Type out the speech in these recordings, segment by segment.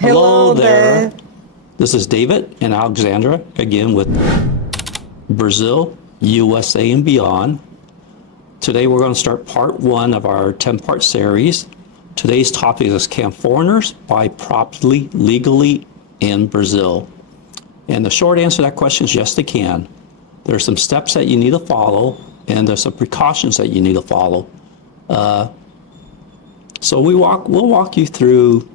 Hello there. This is David and Alexandra again with Brazil, USA, and beyond. Today we're going to start part one of our 10-part series. Today's topic is, can foreigners buy properly, legally in Brazil? And the short answer to that question is yes, they can. There are some steps that you need to follow, and there's some precautions that you need to follow. So we'll walk you through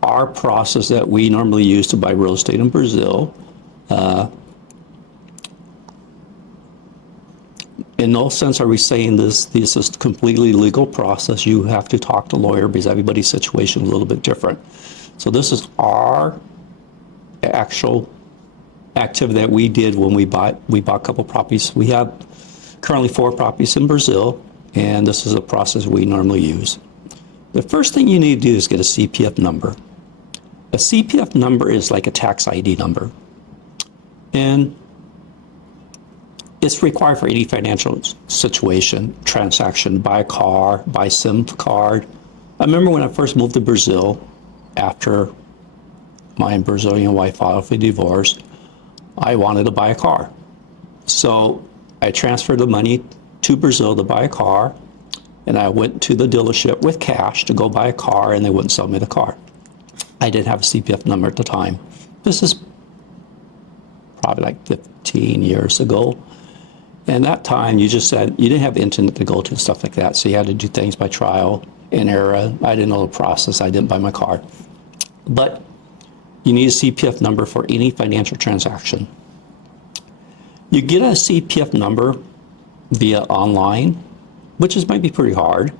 our process that we normally use to buy real estate in Brazil. In no sense are we saying this is a completely legal process. You have to talk to a lawyer because everybody's situation is a little bit different. So this is our actual activity that we did when we bought a couple properties. We have currently 4 properties in Brazil, and this is a process we normally use. The first thing you need to do is get a CPF number. A CPF number is like a tax ID number, and it's required for any financial situation, transaction, buy a car, buy SIM card. I remember when I first moved to Brazil after my Brazilian wife filed for divorce, I wanted to buy a car. So I transferred the money to Brazil to buy a car, and I went to the dealership with cash to go buy a car, and they wouldn't sell me the car. I didn't have a CPF number at the time. This is probably like 15 years ago. And that time you just said you didn't have the internet to go to and stuff like that. So you had to do things by trial and error. I didn't know the process. I didn't buy my car. But you need a CPF number for any financial transaction. You get a CPF number via online, which might be pretty hard.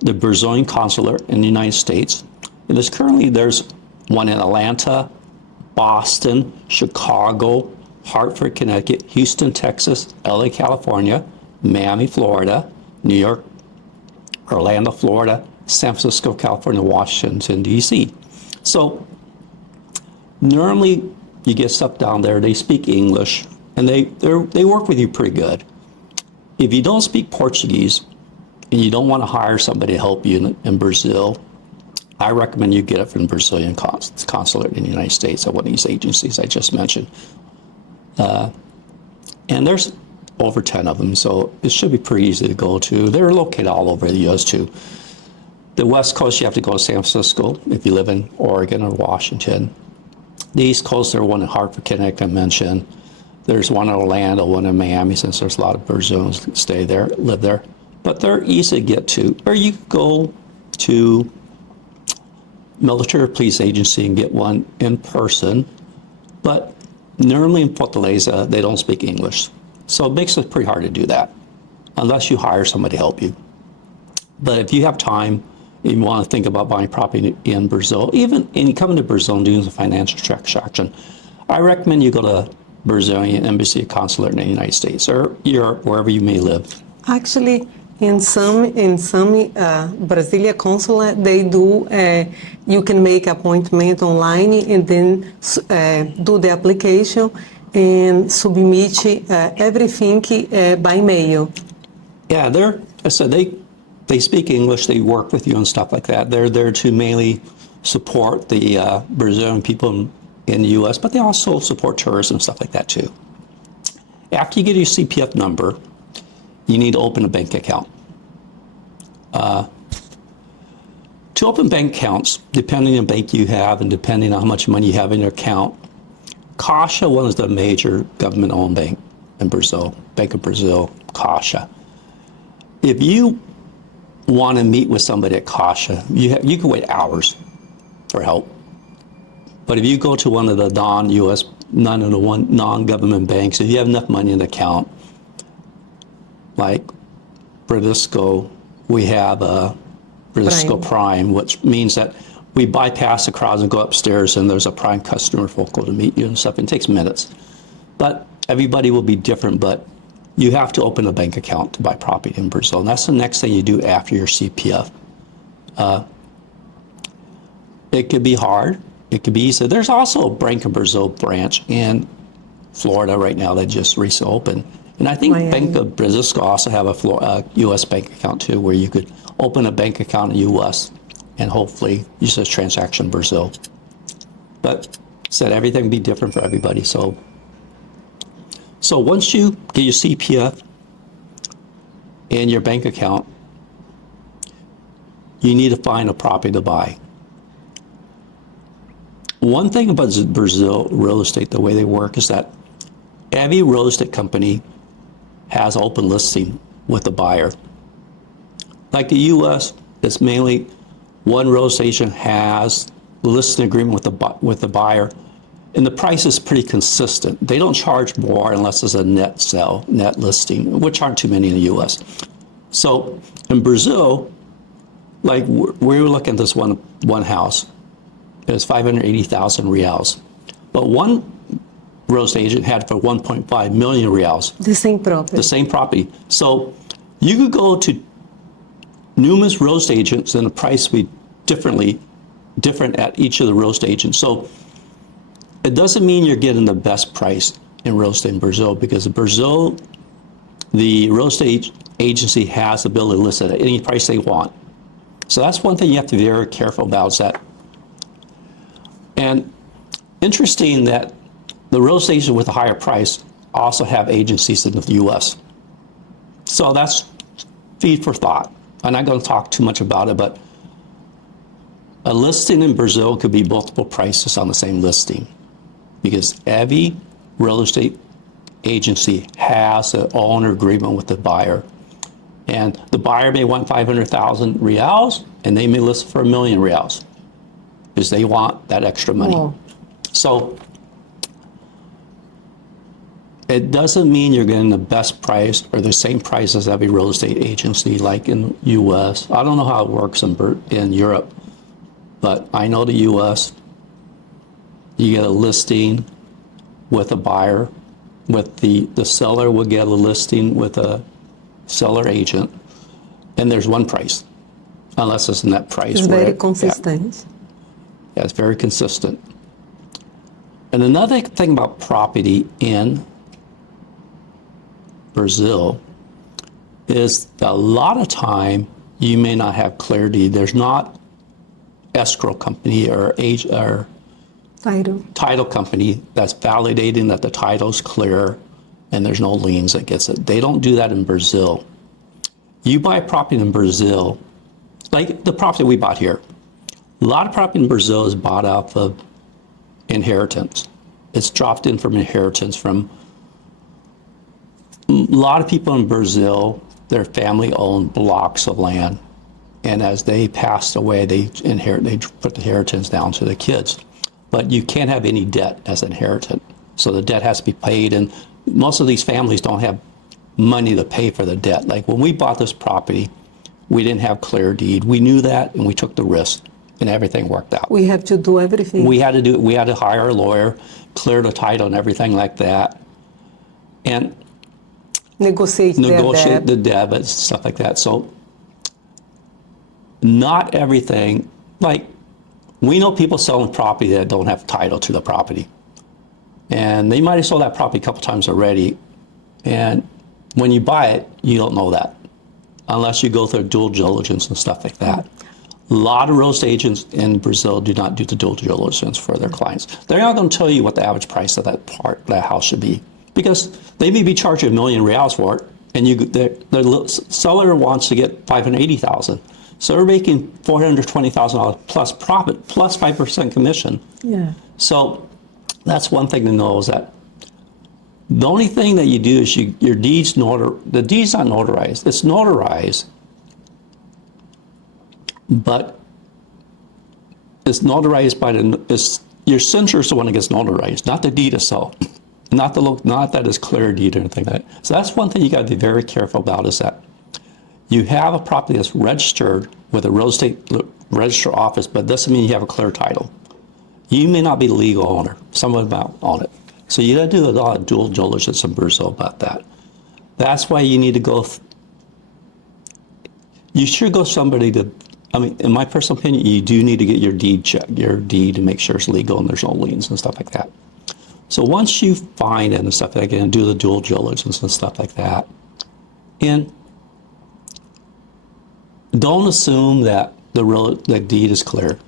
The Brazilian consulate in the United States. And there's one in Atlanta, Boston, Chicago, Hartford, Connecticut, Houston, Texas, LA, California, Miami, Florida, New York, Orlando, Florida, San Francisco, California, Washington, D.C. So normally you get stuff down there, they speak English, and they work with you pretty good. If you don't speak Portuguese and you don't want to hire somebody to help you in Brazil, I recommend you get it from the Brazilian consulate in the United States at one of these agencies I just mentioned. And there's over 10 of them, so it should be pretty easy to go to. They're located all over the U.S. too. The West Coast, you have to go to San Francisco if you live in Oregon or Washington. The East Coast, there's one in Hartford, Connecticut, I mentioned. There's one in Orlando, one in Miami, since there's a lot of Brazilians that stay there, live there. But they're easy to get to. Or you could go to military police agency and get one in person. But normally in Fortaleza, they don't speak English. So it makes it pretty hard to do that, unless you hire somebody to help you. But if you have time, and you want to think about buying property in Brazil, and you come into Brazil and doing a financial transaction, I recommend you go to Brazilian embassy or consulate in the United States or Europe, wherever you may live. Actually, in some Brasilia consulate, they do. You can make appointment online and then do the application and submit everything by mail. Yeah, I said they speak English. They work with you and stuff like that. They're there to mainly support the Brazilian people in the U.S., but they also support tourism and stuff like that too. After you get your CPF number, you need to open a bank account. To open bank accounts, depending on the bank you have and depending on how much money you have in your account, Caixa, one is the major government-owned bank in Brazil, Bank of Brazil, Caixa. If you want to meet with somebody at Caixa, you can wait hours for help. But if you go to one of the non-U.S., non-government banks, if you have enough money in the account, like Bradesco, we have a Bradesco Prime, which means that we bypass the crowds and go upstairs, and there's a Prime customer focal to meet you and stuff. It takes minutes. But everybody will be different, but you have to open a bank account to buy property in Brazil. And that's the next thing you do after your CPF. It could be hard. It could be easy. There's also a Bank of Brazil branch in Florida right now that just recently opened. And I think Bank of Brazil also have a U.S. bank account too, where you could open a bank account in the U.S. and hopefully use this transaction in Brazil. But said everything would be different for everybody. So once you get your CPF and your bank account, you need to find a property to buy. One thing about Brazil real estate, the way they work, is that every real estate company has open listing with the buyer. Like the U.S., it's mainly one real estate agent has a listing agreement with the buyer, and the price is pretty consistent. They don't charge more unless it's a net sale, net listing, which aren't too many in the U.S. So in Brazil, like we were looking at this one house. It was 580,000 reals, but one real estate agent had it for 1.5 million reals. The same property. The same property. So you could go to numerous real estate agents and the price would be different at each of the real estate agents. So it doesn't mean you're getting the best price in real estate in Brazil, because in Brazil, the real estate agency has the ability to list it at any price they want. So that's one thing you have to be very careful about, is that. And interesting that the real estate agents with a higher price also have agencies in the U.S. So that's feed for thought. I'm not going to talk too much about it, but a listing in Brazil could be multiple prices on the same listing, because every real estate agency has an owner agreement with the buyer. And the buyer may want 500,000 reals, and they may list for 1 million reals, because they want that extra money. Oh. So it doesn't mean you're getting the best price or the same price as every real estate agency like in the U.S. I don't know how it works in Europe, but I know the U.S., you get a listing with a buyer, with the seller will get a listing with a seller agent, and there's one price, unless it's a net price. It's very consistent. Yeah, it's very consistent. And another thing about property in Brazil is that a lot of time you may not have clarity. There's not escrow company or title company that's validating that the title's clear and there's no liens that gets it. They don't do that in Brazil. You buy property in Brazil, like the property we bought here. A lot of property in Brazil is bought off of inheritance. It's dropped in from inheritance from a lot of people in Brazil. Their family owned blocks of land, and as they passed away, they put the inheritance down to the kids. But you can't have any debt as inheritance, so the debt has to be paid. And most of these families don't have money to pay for the debt. Like when we bought this property, we didn't have clear deed. We knew that, and we took the risk, and everything worked out. We have to do everything. We had to do it. We had to hire a lawyer, clear the title and everything like that, and negotiate the debt, stuff like that. So not everything, like we know people selling property that don't have title to the property, and they might have sold that property a couple times already, and when you buy it, you don't know that unless you go through due diligence and stuff like that. A lot of real estate agents in Brazil do not do the due diligence for their clients. They're not going to tell you what the average price of that house should be, because they may be charging 1 million reals for it, and the seller wants to get 580,000. So they're making $420,000 plus profit, plus 5% commission. Yeah. So that's one thing to know, is that the only thing that you do is your deed's the deed's not notarized. It's notarized, but it's notarized by your signature is the one that gets notarized, not the deed itself, not that it's clear deed or anything like that. So that's one thing you got to be very careful about, is that you have a property that's registered with a real estate register office, but doesn't mean you have a clear title. You may not be the legal owner. Someone might own it. So you got to do a lot of due diligence in Brazil about that. That's why you need to go. You should go somebody to. I mean, in my personal opinion, you do need to get your deed checked, to make sure it's legal and there's no liens and stuff like that. So once you find it and stuff like that, and do the due diligence and stuff like that, and don't assume that the deed is clear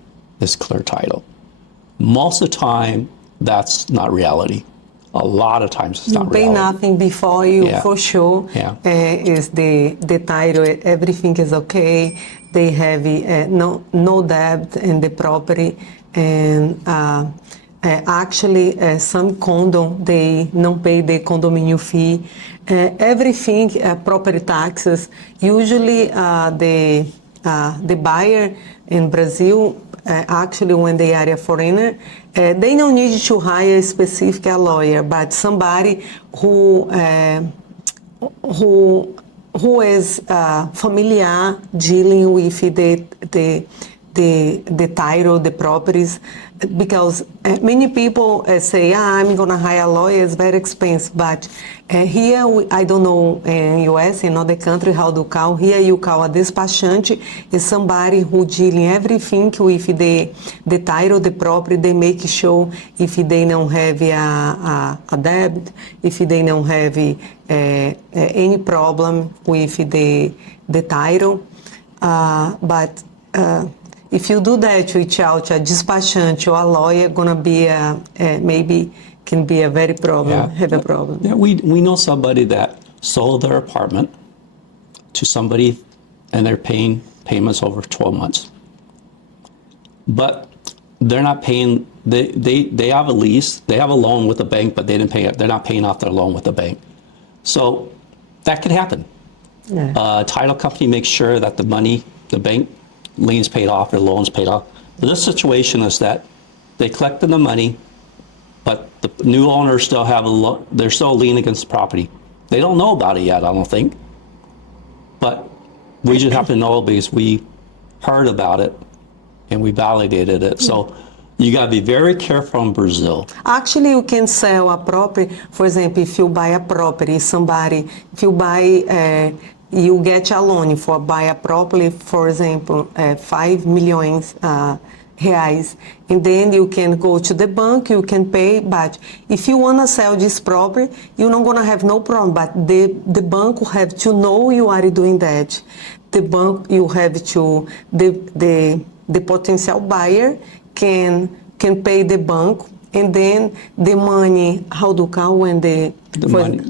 title. Most of the time, that's not reality. A lot of times, it's You not pay reality. nothing before you, Yeah. for sure. Yeah. Is the title, everything is okay. They have no debt in the property. And actually, some condo, they não pay the condominium fee. Everything, property taxes. Usually, the buyer in Brazil, actually, when they are a foreigner, they don't need to hire a specific lawyer, but somebody who is familiar dealing with the title, the properties, because many people say, I'm going to hire a lawyer, it's very expensive, but here, I don't know in US, in other countries how to call, here you call a despachante, is somebody who dealing everything with the title, the property, they make sure if they don't have a debt, if they don't have any problem with the title, but if you do that without a despachante or a lawyer, gonna be maybe can be a very problem, have a problem. Yeah, we know somebody that sold their apartment to somebody, and they're paying payments over 12 months. But they're not paying. They have a lease. They have a loan with the bank, but they didn't pay it. They're not paying off their loan with the bank. So that could happen. Yeah. Title company makes sure that the money, the bank liens paid off, their loans paid off. But this situation is that they collected the money, but the new owners still have they're still lien against the property. They don't know about it yet, I don't think. But we just have to know because we heard about it and we validated it. So you got to be very careful in Brazil. Actually, you can sell a property. For example, if you buy a property, if you buy, you get a loan for buy a property, for example, 5 million reais, and then you can go to the bank, you can pay, but if you want to sell this property, you're not going to have no problem, but the bank will have to know you are doing that. The bank, you have to, the potential buyer can pay the bank, and then the money, how do you call when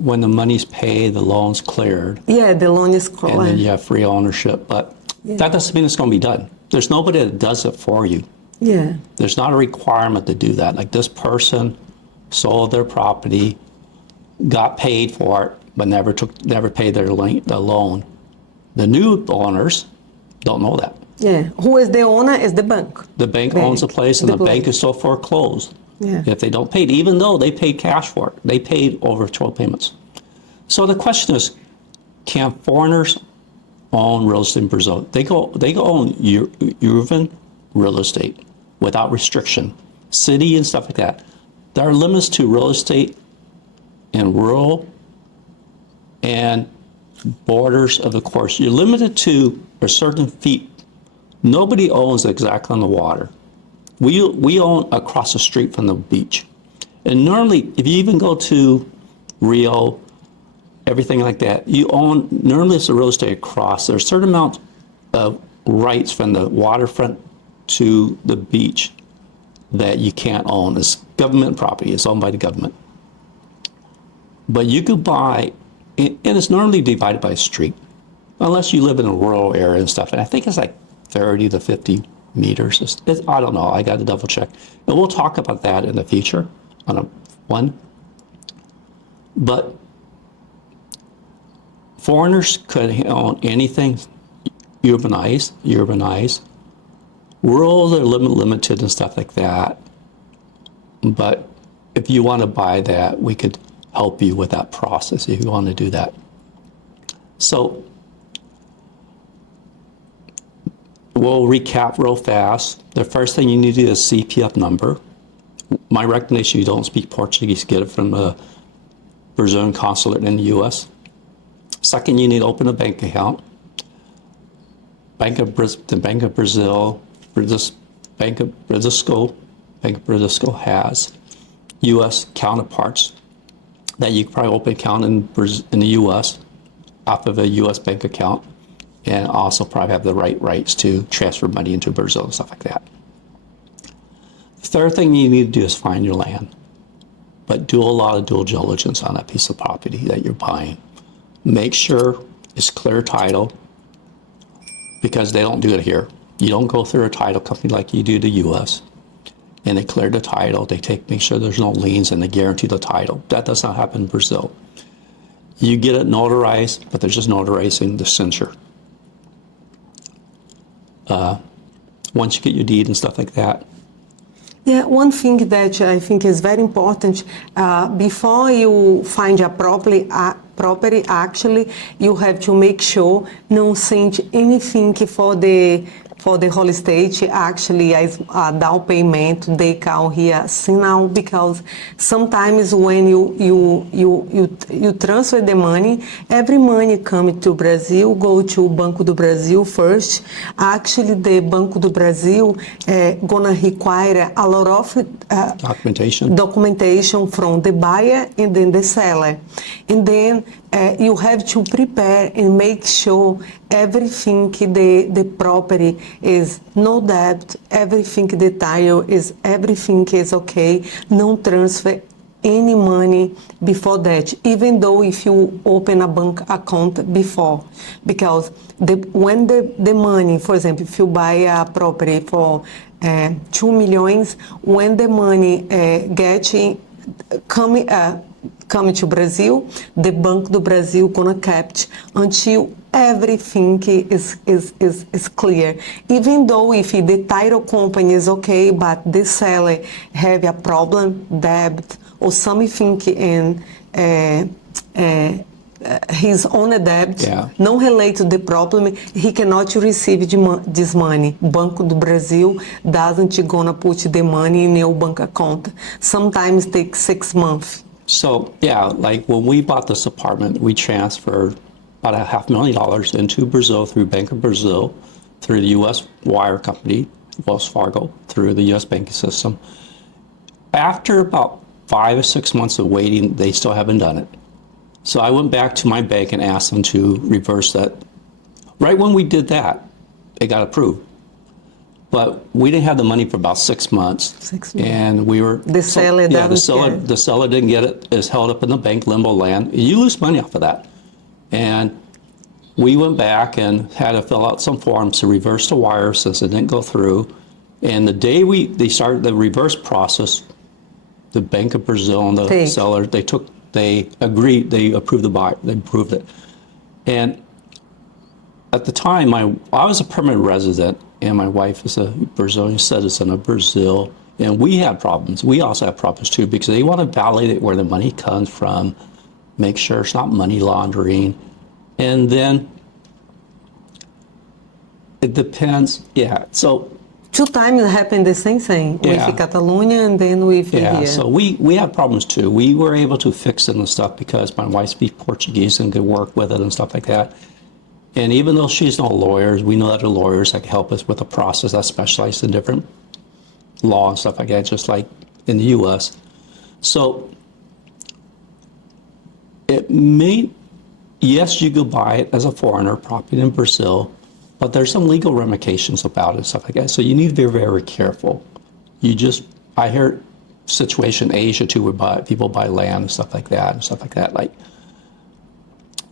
when the money's paid, the loan's cleared. Yeah, the loan is And cleared. then you have free ownership. But that doesn't mean it's going to be done. There's nobody that does it for you. Yeah. There's not a requirement to do that. Like this person sold their property, got paid for it, but never paid the loan. The new owners don't know that. Yeah. Who is the owner is the bank. The bank owns the place, and the bank is still foreclosed. Yeah. If they don't pay it, even though they paid cash for it, they paid over 12 payments. So the question is, can foreigners own real estate in Brazil? They go own urban real estate without restriction, city and stuff like that. There are limits to real estate in rural and borders of the course. You're limited to a certain feet. Nobody owns exactly on the water. We own across the street from the beach. And normally, if you even go to Rio, everything like that, you own, normally it's a real estate across. There's a certain amount of rights from the waterfront to the beach that you can't own. It's government property. It's owned by the government. But you could buy, and it's normally divided by a street, unless you live in a rural area and stuff. And I think it's like 30 to 50 meters. I don't know. I got to double check. And we'll talk about that in the future on one. But foreigners could own anything urbanized. Rural, they're limited and stuff like that. But if you want to buy that, we could help you with that process if you want to do that. So we'll recap real fast. The first thing you need to do is CPF number. My recommendation, you don't speak Portuguese, get it from the Brazilian consulate in the U.S. Second, you need to open a bank account. Bank of Brazil has U.S. counterparts that you can probably open an account in the U.S. off of a U.S. bank account, and also probably have the rights to transfer money into Brazil and stuff like that. Third thing you need to do is find your land, but do a lot of due diligence on that piece of property that you're buying. Make sure it's clear title, because they don't do it here. You don't go through a title company like you do the U.S. and they clear the title. They make sure there's no liens and they guarantee the title. That does not happen in Brazil. You get it notarized, but they're just notarizing the censure. Once you get your deed and stuff like that. Yeah, one thing that I think is very important, before you find a property, actually, you have to make sure no send anything for the whole estate, actually, as a down payment, they call here sinal, because sometimes when you transfer the money, every money come to Brazil, go to Banco do Brasil first. Actually, the Banco do Brasil gonna require a lot of documentation from the buyer and then the seller. And then you have to prepare and make sure everything the property is no debt, everything the title is, everything is okay, no transfer any money before that, even though if you open a bank account before, because when the money, for example, if you buy a property for 2 millions, when the money coming to Brazil, the Banco do Brasil gonna capture until everything is clear. Even though if the title company is okay, but the seller have a problem, debt or something in his own debt, not related to the problem, he cannot receive this money. Banco do Brasil doesn't gonna put the money in your bank account. Sometimes takes 6 months. So yeah, like when we bought this apartment, we transferred about $500,000 into Brazil through Bank of Brazil, through the U.S. wire company, Wells Fargo, through the U.S. banking system. After about 5 or 6 months of waiting, they still haven't done it. So I went back to my bank and asked them to reverse that. Right when we did that, it got approved. But we didn't have the money for about 6 months. 6 months. And we were... The seller doesn't the seller didn't get it. It's held up in the bank limbo land. You lose money off of that. And we went back and had to fill out some forms to reverse the wire since it didn't go through. And the day they started the reverse process, the Bank of Brazil and the seller, they agreed, they approved the buy, they approved it. And at the time, I was a permanent resident, and my wife is a Brazilian citizen of Brazil, and we had problems. We also have problems too, because they want to validate where the money comes from, make sure it's not money laundering, and then it depends, so 2 times happened the same thing with Catalonia and then with here. So we have problems too. We were able to fix it and stuff because my wife speaks Portuguese and could work with it and stuff like that. And even though she's not lawyers, we know other lawyers that can help us with the process that specialize in different law and stuff like that, just like in the U.S. So yes, you could buy it as a foreigner, property in Brazil, but there's some legal ramifications about it and stuff like that. So you need to be very, very careful. I hear situation in Asia too, where people buy land and stuff like that. Like,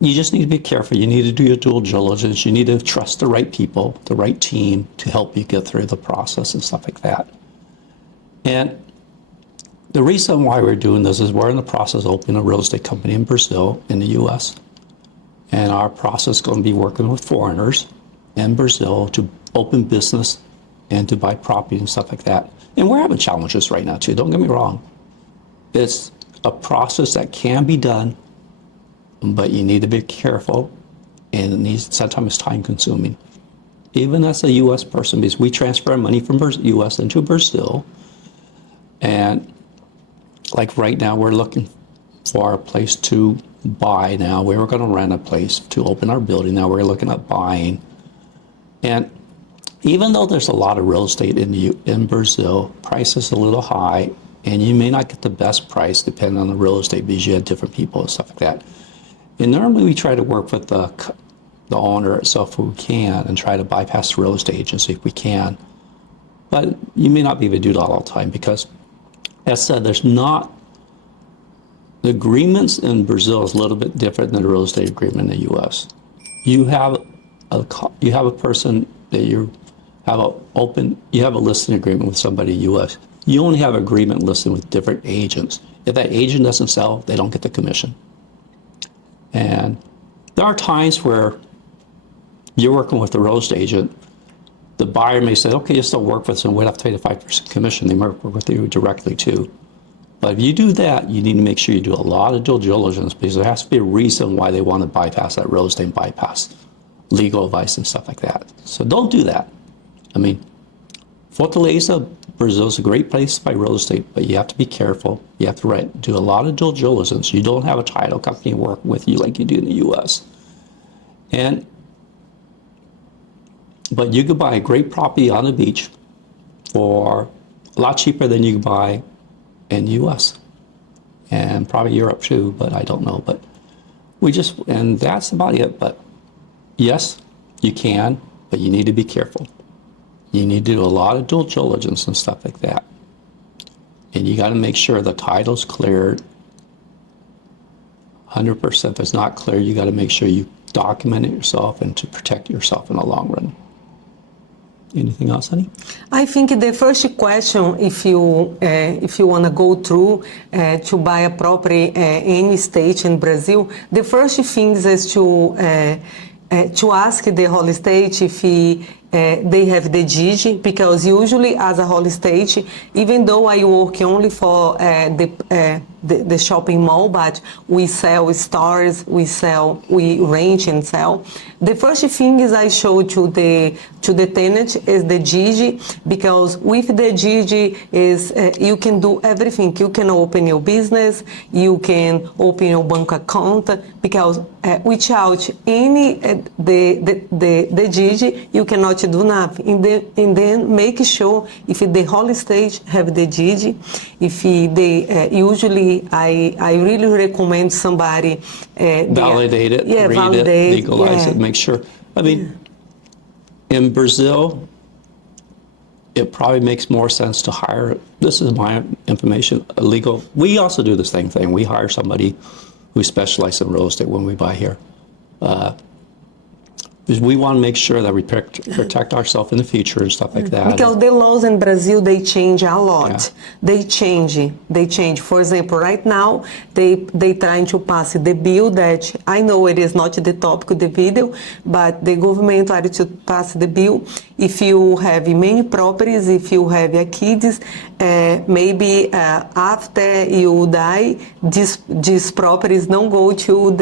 you just need to be careful. You need to do your due diligence. You need to trust the right people, the right team to help you get through the process and stuff like that. And the reason why we're doing this is we're in the process of opening a real estate company in Brazil, in the U.S. And our process is going to be working with foreigners in Brazil to open business and to buy property and stuff like that. And we're having challenges right now too, don't get me wrong. It's a process that can be done, but you need to be careful, and sometimes it's time consuming. Even as a U.S. person, because we transfer money from U.S. into Brazil, and like right now we're looking for a place to buy now. We were going to rent a place to open our building. Now we're looking at buying. And even though there's a lot of real estate in Brazil, price is a little high, and you may not get the best price depending on the real estate because you have different people and stuff like that. And normally we try to work with the owner itself if we can and try to bypass the real estate agency if we can. But you may not be able to do that all the time because, as said, there's not, the agreements in Brazil is a little bit different than the real estate agreement in the U.S. You have a person that you have a listing agreement with somebody in the U.S. You only have agreement listed with different agents. If that agent doesn't sell, they don't get the commission. And there are times where you're working with a real estate agent, the buyer may say, okay, you still work with us and we'd have to pay the 5% commission. They might work with you directly too. But if you do that, you need to make sure you do a lot of due diligence because there has to be a reason why they want to bypass that real estate and bypass legal advice and stuff like that. So don't do that. I mean, Fortaleza, Brazil is a great place to buy real estate, but you have to be careful. You have to do a lot of due diligence. You don't have a title company work with you like you do in the U.S. But you could buy a great property on the beach for a lot cheaper than you could buy in the U.S. and probably Europe too, but I don't know. But and that's about it. But yes, you can, but you need to be careful. You need to do a lot of due diligence and stuff like that. And you got to make sure the title's cleared. 100% if it's not clear, you got to make sure you document it yourself and to protect yourself in the long run. Anything else, honey? I think the first question, if you want to go through to buy a property any state in Brazil, the first thing is to ask the whole estate if they have the DIGI, because usually as a whole estate, even though I work only for the shopping mall, but we sell stores, we rent and sell. The first thing is I show to the tenant is the DIGI, because with the DIGI is you can do everything. You can open your business, you can open your bank account, because without any the DIGI you cannot do nothing. And then make sure if the whole estate have the DIGI, if they usually I really recommend somebody validate it, read it, legalize it, make sure. I mean, in Brazil, it probably makes more sense to hire, this is my information, a legal, we also do the same thing. We hire somebody who specializes in real estate when we buy here. Because we want to make sure that we protect ourselves in the future and stuff like that. Because the laws in Brazil, they change a lot. Yeah. They change. For example, right now, they trying to pass the bill that, I know it is not the topic of the video, but the government tried to pass the bill. If you have many properties, if you have kids, maybe after you die, these properties don't go to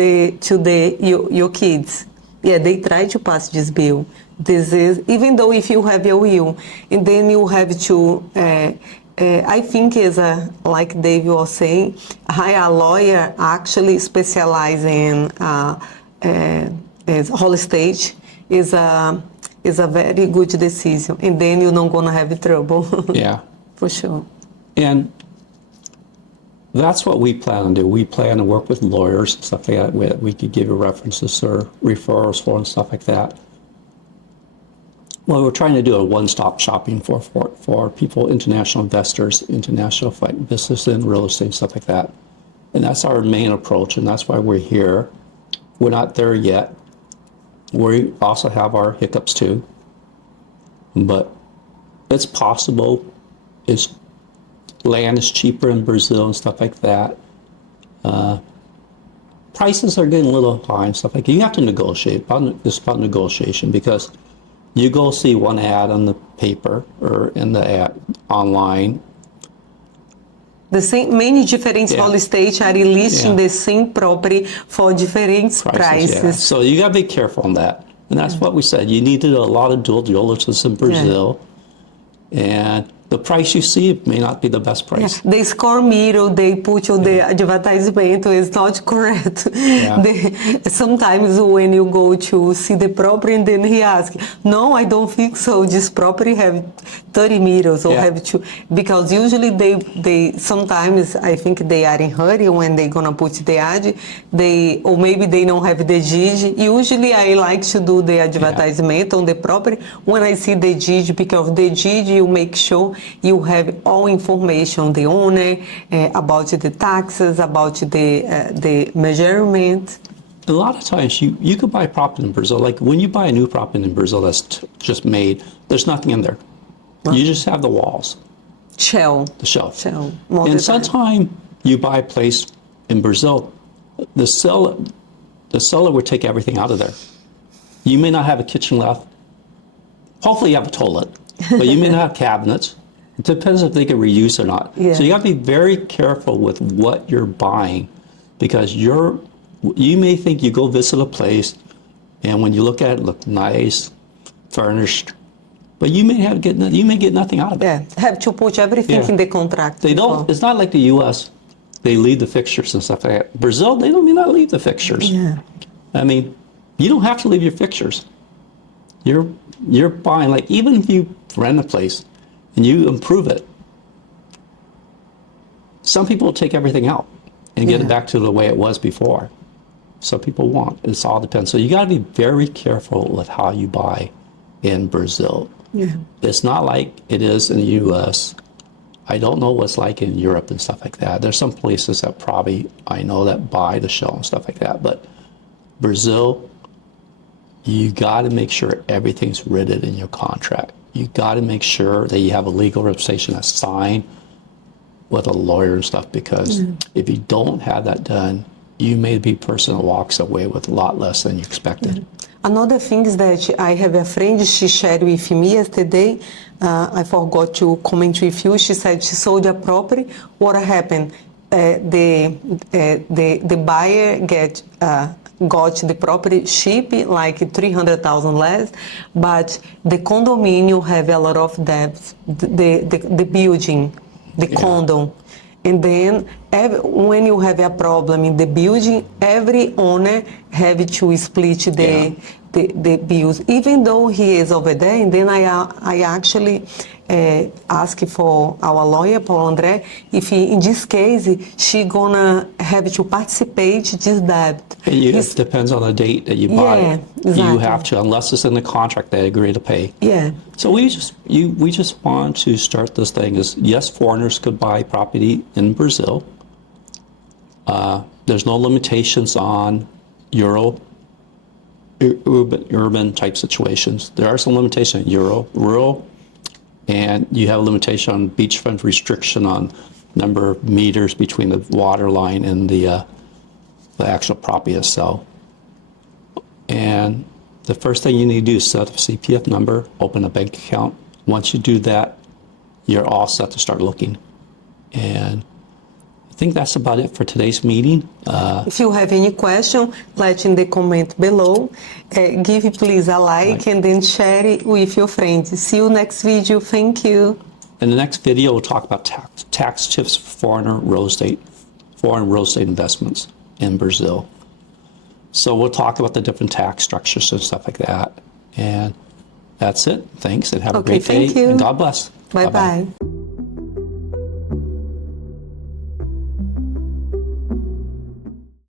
your kids. Yeah, they try to pass this bill. This is, even though if you have your will, and then you have to, I think is like Dave was saying, hire a lawyer actually specialize in whole estate is a very good decision, and then you're not gonna have trouble. Yeah, for sure. And that's what we plan to do. We plan to work with lawyers and stuff like that. We could give you references or referrals for and stuff like that. Well, we're trying to do a one-stop shopping for people, international investors, international business in real estate and stuff like that. And that's our main approach, and that's why we're here. We're not there yet. We also have our hiccups too. But it's possible. Land is cheaper in Brazil and stuff like that. Prices are getting a little high and stuff like that. You have to negotiate. It's about negotiation, because you go see one ad on the paper or in the ad online. The same, many different whole estate are listing the same property for different prices. Yeah. So you got to be careful on that. And that's what we said. You need to do a lot of due diligence in Brazil. And the price you see may not be the best price. The score meter they put on the advertisement is not correct. Yeah. Sometimes when you go to see the property and then he asks, no, I don't think so. This property have 30 meters or Yeah. have two. Because usually they sometimes I think they are in hurry when they gonna put the ad. Or maybe they don't have the deed. Usually I like to do the advertisement on the property when I see the deed, because the deed you make sure you have all information, the owner, about the taxes, about the measurement. A lot of times you could buy property in Brazil. Like when you buy a new property in Brazil that's just made, there's nothing in there. You just have the walls. Shell. The shell. And sometime you buy a place in Brazil, the seller would take everything out of there. You may not have a kitchen left. Hopefully you have a toilet, but you may not have cabinets. It depends if they can reuse or not. Yeah. So you got to be very careful with what you're buying, because you may think you go visit a place, and when you look at it, look nice, furnished, but you may get nothing out of it. Yeah, have to put everything in the contract. They don't. It's not like the U.S. They leave the fixtures and stuff like that. Brazil, they may not leave the fixtures. Yeah. I mean, you don't have to leave your fixtures. You're buying, like, even if you rent a place and you improve it, some people will take everything out and get it back to the way it was before. Some people won't. It all depends. So you got to be very careful with how you buy in Brazil. Yeah. It's not like it is in the U.S. I don't know what's like in Europe and stuff like that. There's some places that probably I know that buy the shell and stuff like that. But Brazil, you got to make sure everything's written in your contract. You got to make sure that you have a legal representation that's signed with a lawyer and stuff, because if you don't have that done, you may be a person that walks away with a lot less than you expected. Another thing is that I have a friend, she shared with me yesterday, I forgot to comment with you, she said she sold a property. What happened? The buyer got the property cheap, like 300,000 less, but the condominium have a lot of debts, the building, the condo. And then when you have a problem in the building, every owner have to split the bills, even though he is over there. And then I actually asked for our lawyer, Paul André, if in this case, she gonna have to participate this debt. It depends on the date that you buy it. Exactly. You have to, unless it's in the contract, they agree to pay. Yeah. So we just want to start this thing as, yes, foreigners could buy property in Brazil. There's no limitations on urban type situations. There are some limitations on rural, and you have a limitation on beachfront restriction on number of meters between the water line and the actual property itself. And the first thing you need to do is set up a CPF number, open a bank account. Once you do that, you're all set to start looking. And I think that's about it for today's meeting. If you have any question, let in the comment below. Give please a like and then share it with your friends. See you next video. Thank you. In the nenext video, we'll talk about tax tips for foreign real estate investments in Brazil. So we'll talk about the different tax structures and stuff like that. And that's it. Thanks, and have a great day. Thank you. And God bless. Bye-bye.